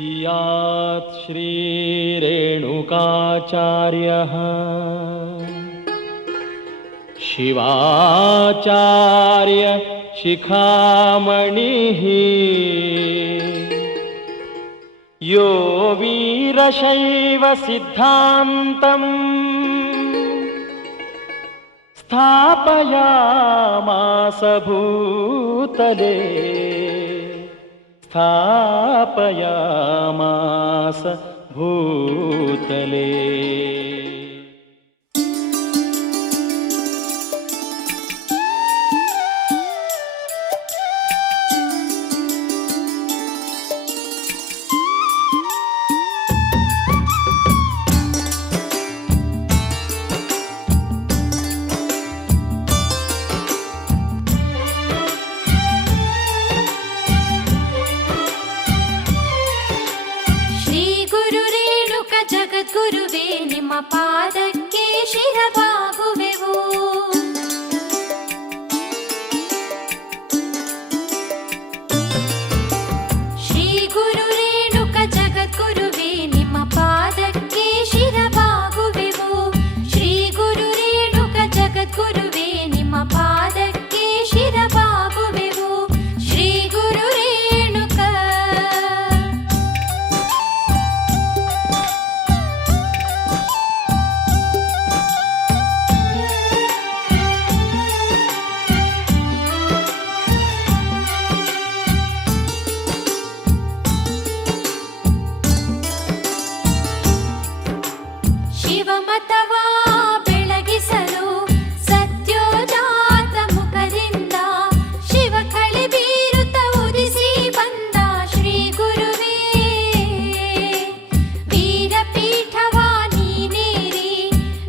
जियात् श्रीरेणुकाचार्यः शिवाचार्य शिखामणिः यो वीरशैव सिद्धान्तम् स्थापयामास भूतले स्थापयामास भूतले। ಗುರುವೇ ನಿಮ್ಮ ಪಾದಕ್ಕೆ ಶಿರಬಾಗುವೆವು. ಶ್ರೀ ಗುರು ರೇಣುಕ ಜಗದ್ಗುರುವೇ ನಿಮ್ಮ ಪಾದಕ್ಕೆ ಶಿರಬಾಗುವೆವು. ಶ್ರೀ ಗುರು ರೇಣುಕ ಜಗದ್ಗುರುವೇ ನಿಮ್ಮ ಪಾದಕ್ಕೆ ಶಿರಬಾಗುವೆವು. ಶ್ರೀ ಗುರು ರೇಣುಕ ಶಿವಮತವಾ ಬೆಳಗಿಸಲು ಸತ್ಯೋಜಾತ ಮುಖದಿಂದ ಶಿವ ಕಳೆ ಬೀರುತ್ತ ಉದಿಸಿ ಬಂದ ಶ್ರೀ ಗುರುವೇ. ವೀರಪೀಠವಾ ನೀನೇರಿ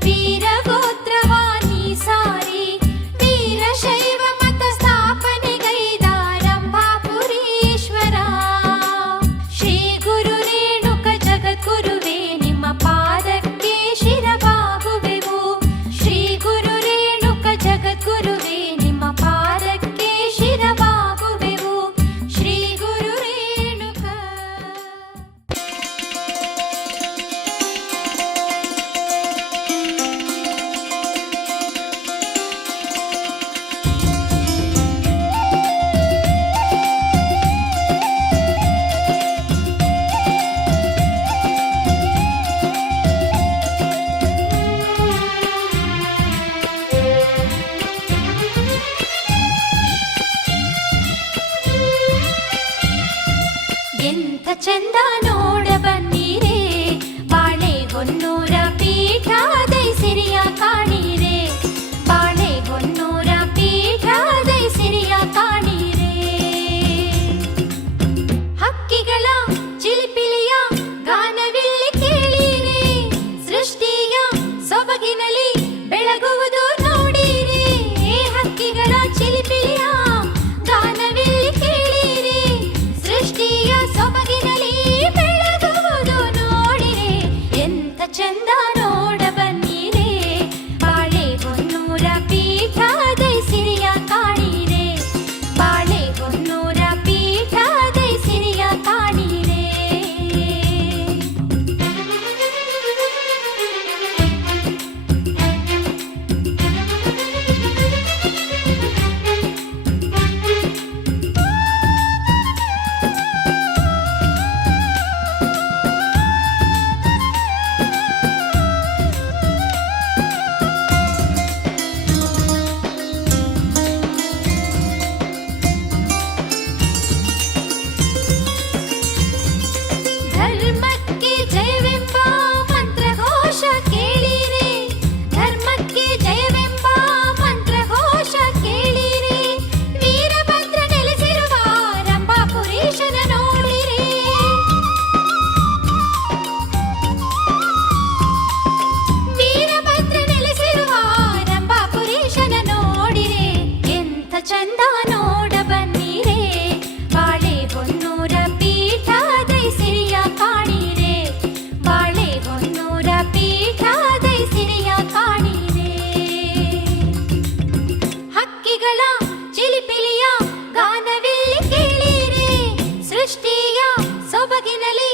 ವೀರಗೋತ್ರವಾ ನೀ ಸಾರಿ ವೀರಶೈವ ಮತ ಸ್ಥಾಪನೆಗೈದ ರಂಭಾಪುರೀಶ್ವರ. ಶ್ರೀ ಗುರು ರೇಣುಕ ಜಗದ್ಗುರುವೇ ನಿಮ್ಮ ಪಾದಕ್ಕೆ ಶಿರಬಾಗುವೆವು. ಶ್ರೀ ಗುರು ರೇಣುಕ ಜಗದ್ಗುರುವೇ ನಿಮ್ಮ ಪಾದಕ್ಕೆ ಶಿರಬಾಗುವೆವು. ಶ್ರೀ ಗುರು ರೇಣುಕ ಎಂಥ ಚಂದ ನೋಡ ಬನ್ನೀರೆ ಬಾಳೆ ಹೊನ್ನೂರ ಪೀಠ ದೈಸಿರಿಯ ಕಾಣೀರೆ. ಬಾಳೆ ಹೊನ್ನೂರ ಪೀಠ ದೈಸಿರಿಯ ಕಾಣೀರೆ. ಹಕ್ಕಿಗಳ ಚಿಲಿಪಿಲಿಯ ಗಾನವಿಲ್ಲಿ ಕೇಳೀರೆ. ಸೃಷ್ಟಿಯ ಸೊಬಗಿನಲ್ಲಿ ಬೆಳಗುವುದು ನೋಡೀರೆ. ಹಕ್ಕಿಗಳ ಚಿಲಿಪಿಲಿಯ ಗಾನವಿಲ್ಲಿ ಕೇಳೀರೆ. ಸೃಷ್ಟಿಯ ಸೊಬಗಿನಲ್ಲಿ ಬೆಳಗುವುದು ನೋಡಿರೆ. ಎಂಥ ಚಂದ ನೋಡ ಬನ್ನೀರೆ ಬಾಳೆ ಹೊನ್ನೂರ ಪೀಠ ದೈಸಿರಿಯ ಕಾಣೀರೆ. ಬಾಳೆ ಹೊನ್ನೂರ ಪೀಠ ದೈಸಿರಿಯ ಕಾಣೀರೆ. ಧರ್ಮಕ್ಕೆ ಜಯವೆಂಬ ಮಂತ್ರಘೋಷ ಕೇಳಿರೆ. ಧರ್ಮಕ್ಕೆ ಜಯವೆಂಬ ಮಂತ್ರಘೋಷ ಕೇಳಿರೆ. ವೀರಭದ್ರ ನೆಲೆಸಿರುವ ರಂಭಾಪುರೀಶನ ನೋಡಿರೆ. ವೀರಭದ್ರ ನೆಲೆಸಿರುವ ರಂಭಾಪುರೀಶನ ನೋಡಿರೆ. ಎಂಥ ಚಂದ ನೋಡ ಬನ್ನೀರೆ ಬಾಳೆ ಹೊನ್ನೂರ ಪೀಠ ದೈಸಿರಿಯ ಕಾಣೀರೆ. ಬಾಳೆ ಹೊನ್ನೂರ ಪೀಠ ದೈಸಿರಿಯ ಕಾಣೀರೆ. ಹಕ್ಕಿಗಳ ಚಿಲಿಪಿಲಿಯ ಗಾನವಿಲ್ಲಿ ಕೇಳೀರೆ. ಸೃಷ್ಟಿಯ ಸೊಬಗಿನಲ್ಲಿ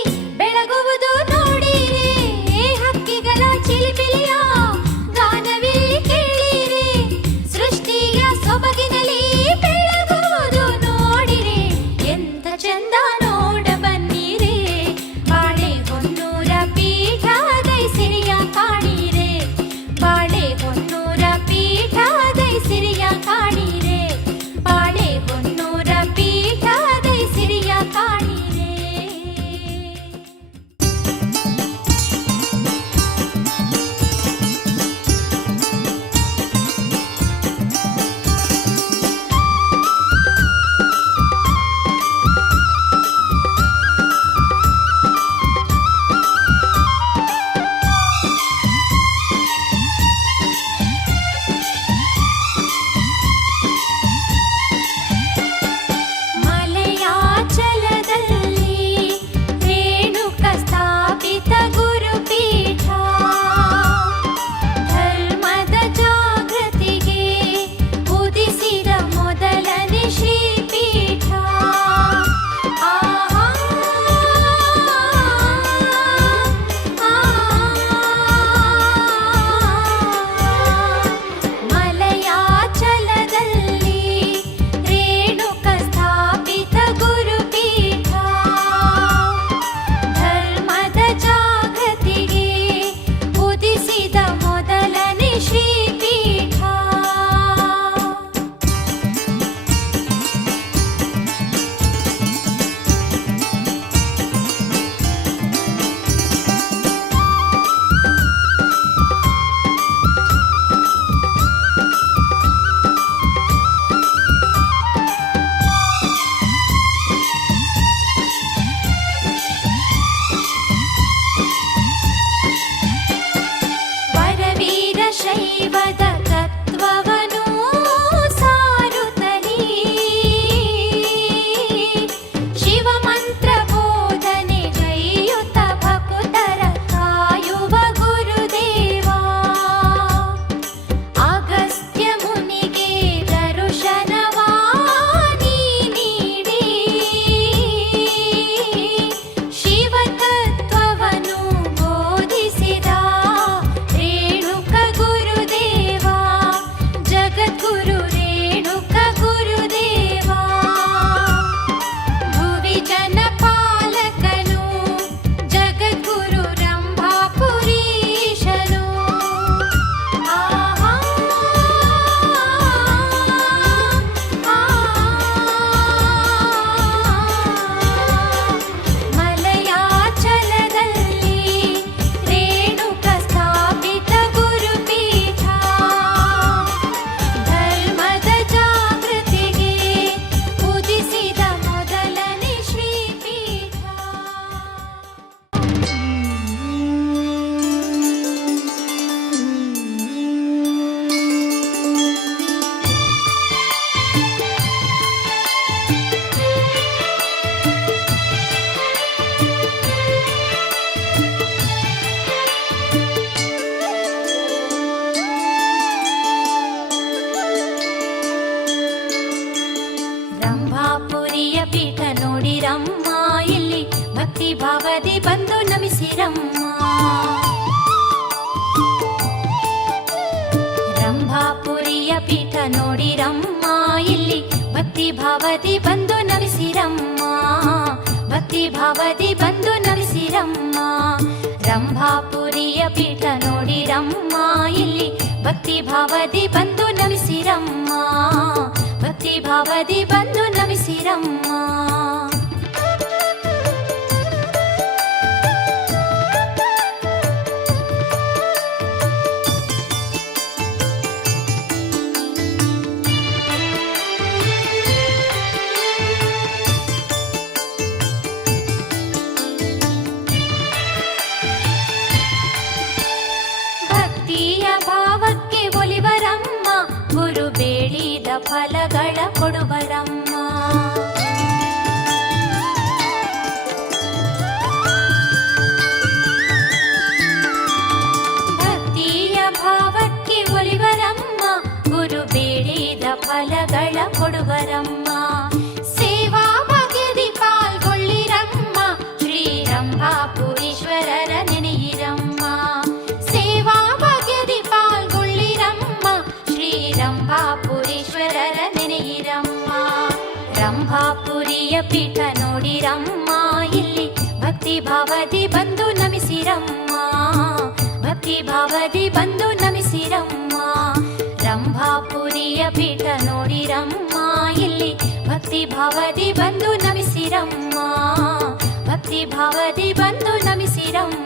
ಭಕ್ತಿ ಭಾವದಿ ಬಂದು ನಮಿಸಿರಮ್ಮ. ರಂಭಾಪುರಿಯ ಪೀಠ ನೋಡಿರಮ್ಮ, ಇಲ್ಲಿ ಭಕ್ತಿ ಭಾವದಿ ಬಂದು ನಮಿಸಿರಮ್ಮ. ಭಕ್ತಿ ಭಾವದಿ ಬಂದು ನಮಿಸಿರಮ್ಮ. ರಂಭಾಪುರಿಯ ಪೀಠ ನೋಡಿರಮ್ಮ, ಇಲ್ಲಿ ಭಕ್ತಿ ಭಾವದಿ ಬಂದು ನಮಿಸಿರಮ್ಮ. ಭಕ್ತಿ ಭಾವದಿ ಬಂದು ನಮಿಸಿರಮ್ಮ. ಫಲಗಳ ಕೊಡುವರಮ್ಮ. ಭಕ್ತಿಯ ಭಾವಕ್ಕೆ ಒಲಿವರಮ್ಮ, ಗುರು ಬೇಡಿದ ಫಲಗಳ ಕೊಡುವರಮ್ಮ. ಸೇವಾ ಭಾಗ್ಯದಿ ಪಾಲ್ಗೊಳ್ಳಿರಮ್ಮ, ಶ್ರೀರಂಭಾಪುರೀಶ್ವರರ ನೆನೆಯಿರಮ್ಮ. ಸೇವಾ ಭಾಗ್ಯದಿ ಪಾಲ್ಗೊಳ್ಳಿರಮ್ಮ, ಶ್ರೀರಂಭಾಪುರೀಶ್ವರರ ನೆನೆಯಿರಮ್ಮ. ರಂಭಾಪುರಿಯ ಪೀಠ ನೋಡಿರಮ್ಮ, ಇಲ್ಲಿ ಭಕ್ತಿ ಭಾವದಿ ಬಂದು ನಮಿಸಿರಮ್ಮ. ಭಕ್ತಿ ಭಾವದಿ ಬಂದು ನಮಿಸಿರಮ್ಮ. ರಂಭಾಪುರಿಯ ಪೀಠ ನೋಡಿರಮ್ಮ, ಇಲ್ಲಿ ಭಕ್ತಿ ಭಾವದಿ ಬಂದು ನಮಿಸಿರಮ್ಮ. ಭಕ್ತಿ ಭಾವದಿ ಬಂದು ನಮಿಸಿರಮ್ಮ.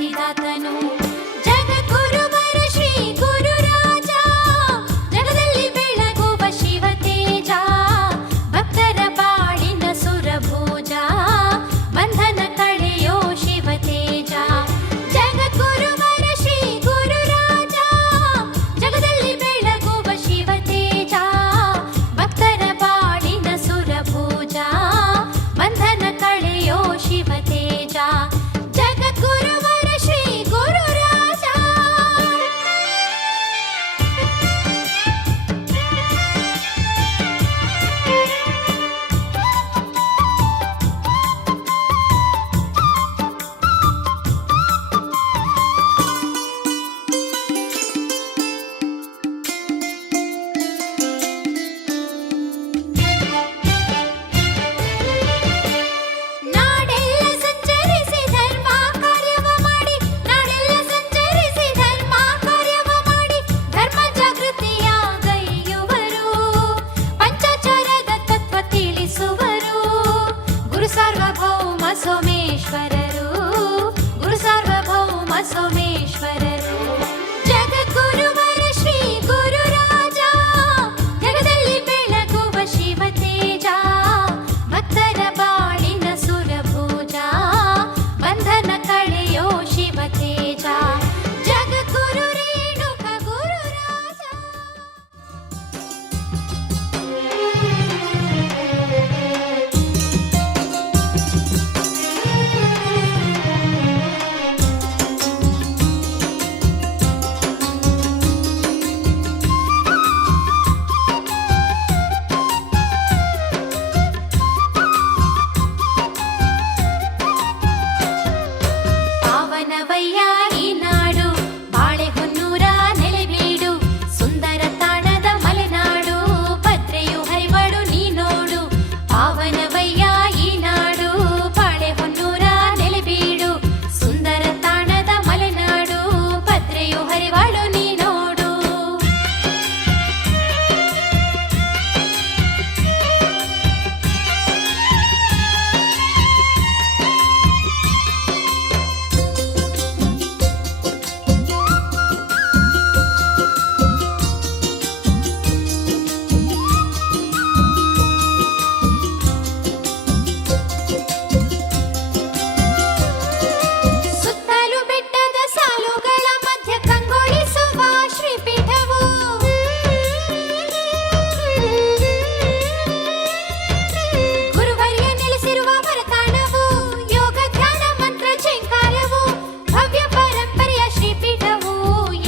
ಮುಕ್ತಿದಾತನು. ಜಗದ್ಗುರುವರ ಶ್ರೀ ಗುರುರಾಜ, ಜಗದಲ್ಲಿ ಬೆಳಗುವ ಶಿವ ತೇಜ, ಭಕ್ತರ ಬಾಳಿನ ಸುರಭೋಜ, ಬಂಧನ ಕಳೆಯೋ ಶಿವ ತೇಜ. ಜಗದ್ಗುರುವರ ಶ್ರೀ ಗುರುರಾಜ, ಜಗದಲ್ಲಿ ಬೆಳಗುವ ಶಿವ ತೇಜ, ಭಕ್ತರ ಬಾಳಿನ ಸುರಭೋಜ, ಬಂಧನ ಕಳೆಯೋ ಶಿವ ತೇಜ. ಜಗದ್ಗುರುವರ ಶ್ರೀ ಗುರುರಾಜ. ನಾಡೆಲ್ಲ ಸಂಚರಿಸಿ ಧರ್ಮ ಕಾರ್ಯವ ಮಾಡಿ, ನಾಡೆಲ್ಲ ಸಂಚರಿಸಿ ಧರ್ಮ ಕಾರ್ಯವ ಮಾಡಿ, ಧರ್ಮ ಜಾಗೃತಿಯ ಗೈಯುವರು, ಪಂಚಾಚಾರದ ತತ್ವ ತಿಳಿಸುವರು. ಗುರು ಸಾರ್ವಭೌಮ ಸೋಮೇಶ್ವರರು, ಗುರು ಸಾರ್ವಭೌಮ ಸೋಮೇಶ್ವರರು. ಜಗದ್ಗುರುವರ ಶ್ರೀ ಗುರುರಾಜ, ಜಗದಲ್ಲಿ ಬೆಳಗುವ ಶಿವ ತೇಜ, ಭಕ್ತರ ಬಾಳಿನ ಸುರಭೋಜ, ಬಂಧನ ಕಳೆಯೋ ಶಿವ ತೇಜ. ಜಗದ್ಗುರು ರೇಣುಕ ಗುರುರಾಜ. ಪಾವನವಯ್ಯ ಈ ನಾಡು, ಬಾಳೆಹೊನ್ನೂರ ನೆಲೆಬೀಡು, ಸುಂದರ ತಾಣದ ಮಲೆನಾಡು, ಭದ್ರೆಯು ಹರಿವಳು ನೀ ನೋಡು. ಪಾವನವಯ್ಯ ಈ ನಾಡು, ಬಾಳೆಹೊನ್ನೂರ ನೆಲೆಬೀಡು, ಸುಂದರ ತಾಣದ ಮಲೆನಾಡು, ಭದ್ರೆಯು ಹರಿವಳು ನೀ ನೋಡು. ಸುತ್ತಲೂ ಬೆಟ್ಟದ ಸಾಲುಗಳ ಮಧ್ಯ ಕಂಗೊಳಿಸುವ ಶ್ರೀಪೀಠವು, ಗುರುವರ್ಯ ನೆಲೆಸಿರುವ ವರತಾಣವು, ಯೋಗ ಧ್ಯಾನ ಮಂತ್ರ ಝೇಂಕಾರವು, ಭವ್ಯ ಪರಂಪರೆಯ ಶ್ರೀಪೀಠವು,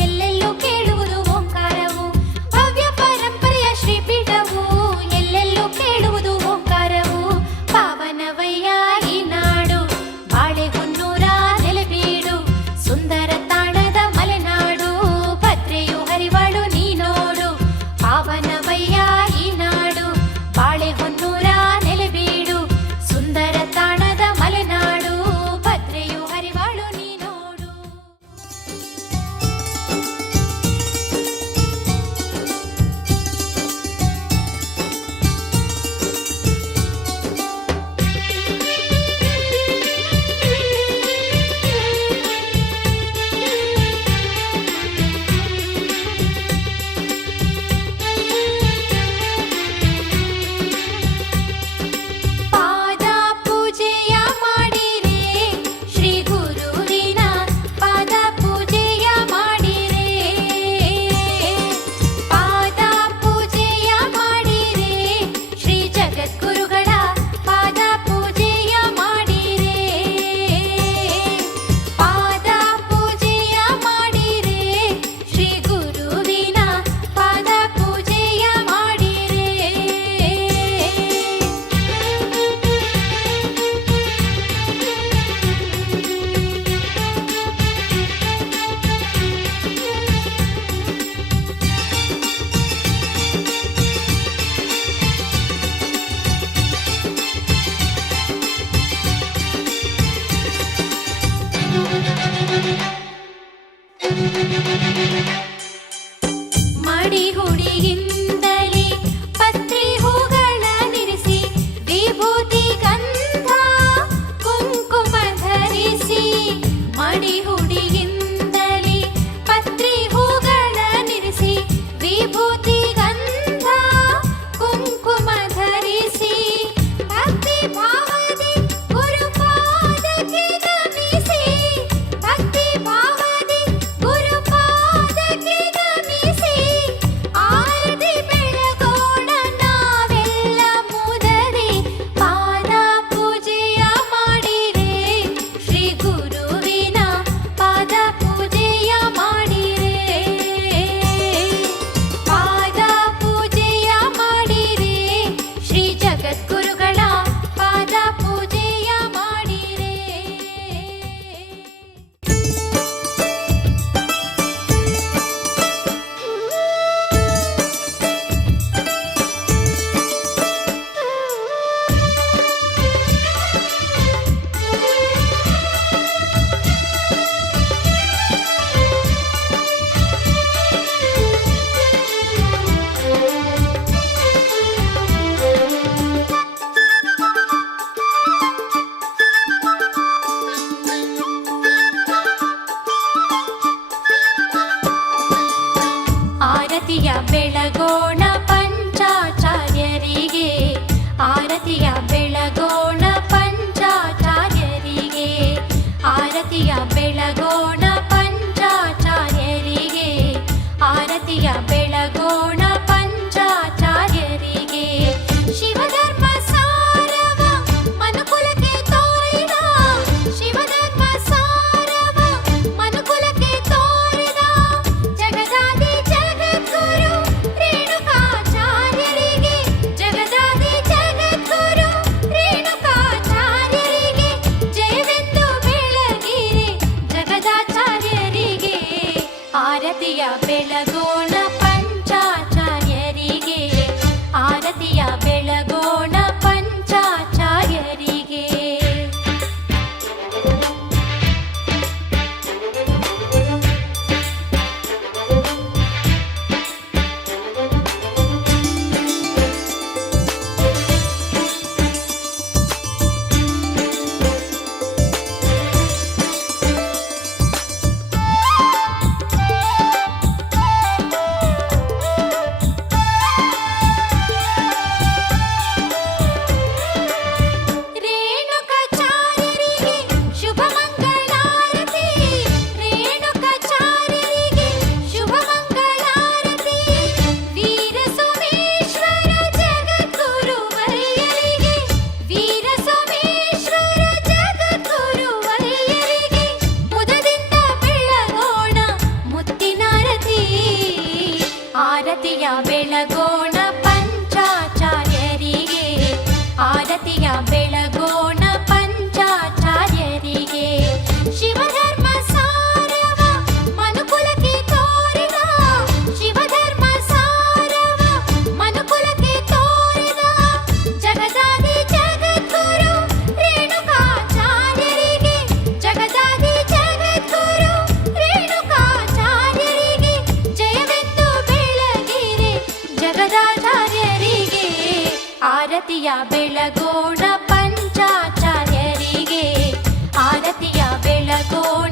ಎಲ್ಲೆಲ್ಲೂ ಕೇಳುವುದು ಓಂಕಾರವು. ಭವ್ಯ ಪರಂಪರೆಯ ಶ್ರೀಪೀಠವು, ಎಲ್ಲೆಲ್ಲೂ ಕೇಳುವುದು ಓಂಕಾರವು. ಪಾವನವಯ್ಯ ಈ ನಾಡು, ಬಾಳೆಹೊನ್ನೂರ ನೆಲೆಬೀಡು, ಸುಂದರ ತಾಣದ ಮಲೆನಾಡು, ಭದ್ರೆಯು ಹರಿವಳು ನೀ ನೋಡು. ಪಾವನವಯ್ಯ ಈ ನಾಡು, ಬಾಳೆಹೊನ್ನೂರ ನೆಲೆಬೀಡು, ಸುಂದರ ತಾಣದ ಮಲೆನಾಡು, ಭದ್ರೆಯು ಹರಿವಳು ನೀ ನೋಡು. ಪಾದ ಪೂಜೆಯ ಮಾಡಿರೆ ಶ್ರೀ ಗುರುವಿನ, ಪಾದ ಪೂಜೆಯ ಮಾಡಿರೆ, ಪಾದ ಪೂಜೆಯ ಮಾಡಿರೆ ಶ್ರೀ ಜಗದ್ಗುರುಗಳ, ಪಾದ ಪೂಜೆಯ ಮಾಡಿರೆ, ಪಾದ ಪೂಜೆಯ ಮಾಡಿರೆ ಶ್ರೀ ಗುರುವಿನ, ಪಾದ ಪೂಜೆಯ ಮಾಡಿರೆ. ಮಡಿ ಹುಡಿಯಿಂದಲೇ ಪತ್ರಿ ಹೂಗಳ ನಿರಿಸಿ, ವಿಭೂತಿ ಗಂಧ ಕುಂಕುಮ ಧರಿಸಿ, ಮಡಿ ಹುಡಿ ಆರತಿಯ ಬೆಳಗೋಣ ಪಂಚಾಚಾರ್ಯರಿಗೆ, ಆರತಿಯ ಬೆಳಗೋಣ ಪಂಚಾಚಾರ್ಯರಿಗೆ, ಆರತಿಯ ಬೆಳಗೋಣ ಪಂಚಾಚಾರ್ಯರಿಗೆ, ಆರತಿಯ ಬೆಳಗೋಣ ಪಂಚಾಚಾರ್ಯರಿಗೆ. ಶಿವಧರ್ಮ ಸಾರವ ಮನುಕುಲಕ್ಕೆ ತೋರಿದ, ಶಿವಧರ್ಮ ಸಾರವ ಮನುಕುಲಕ್ಕೆ ತೋರಿದ ಜಗದಾದಿ ಜಗದ್ಗುರು ರೇಣುಕಾಚಾರ್ಯರಿಗೆ, ಜಗದಾದಿ ಜಗದ್ಗುರು ರೇಣುಕಾಚಾರ್ಯರಿಗೆ, ಜಯವೆಂದು ಬೆಳಗಿರೆ ಜಗದಾಚಾರ್ಯರಿಗೆ, ಆರತಿಯ ಬೆಳಗೋಣ ಪಂಚಾಚಾರ್ಯರಿಗೆ, ಆರತಿಯ ಬೆಳಗೋಣ ಪಂಚಾಚಾರ್ಯರಿಗೆ. ರೇಣುಕಾಚಾರ್ಯರಿಗೆ ಶುಭ ಮಂಗಳಾರತಿ, ರೇಣುಕಾಚಾರ್ಯರಿಗೆ ಶುಭ ಮಂಗಳಾರತಿ. ವೀರ ಸೋಮೇಶ್ವರ ಜಗದ್ಗುರು ವರಿಯರಿಗೆ, ವೀರ ಸೋಮೇಶ್ವರ ಜಗದ್ಗುರು ವರಿಯರಿಗೆ, ಮುದದಿಂದ ಬೆಳಗೋಣ ಮುತ್ತಿನಾರತಿ, ಆರತಿಯ ಬೆಳಗೋಣ ಪಂಚಾಚಾರ್ಯರಿಗೆ, ಆರತಿಯ ಬೆಳಗೋಣ ಪಂಚಾಚಾರ್ಯರಿಗೆ. ಶಿವಧರ್ಮ ಸಾರವ ಮನುಕುಲಕ್ಕೆ ತೋರಿದ, ಶಿವಧರ್ಮ ಸಾರವ ಮನುಕುಲಕ್ಕೆ ತೋರಿದ ಜಗದಾದಿ ಜಗದ್ಗುರು ರೇಣುಕಾಚಾರ್ಯರಿಗೆ, ಜಗದಾದಿ ಜಗದ್ಗುರು ರೇಣುಕಾಚಾರ್ಯರಿಗೆ, ಜಯವೆಂದು ಬೆಳಗಿರೆ ಜಗದಾಚಾರ್ಯರಿಗೆ, ಆರತಿಯ ಬೆಳಗೋಣ ಪಂಚಾಚಾರ್ಯರಿಗೆ, ಆರತಿಯ ಬೆಳಗೋಣ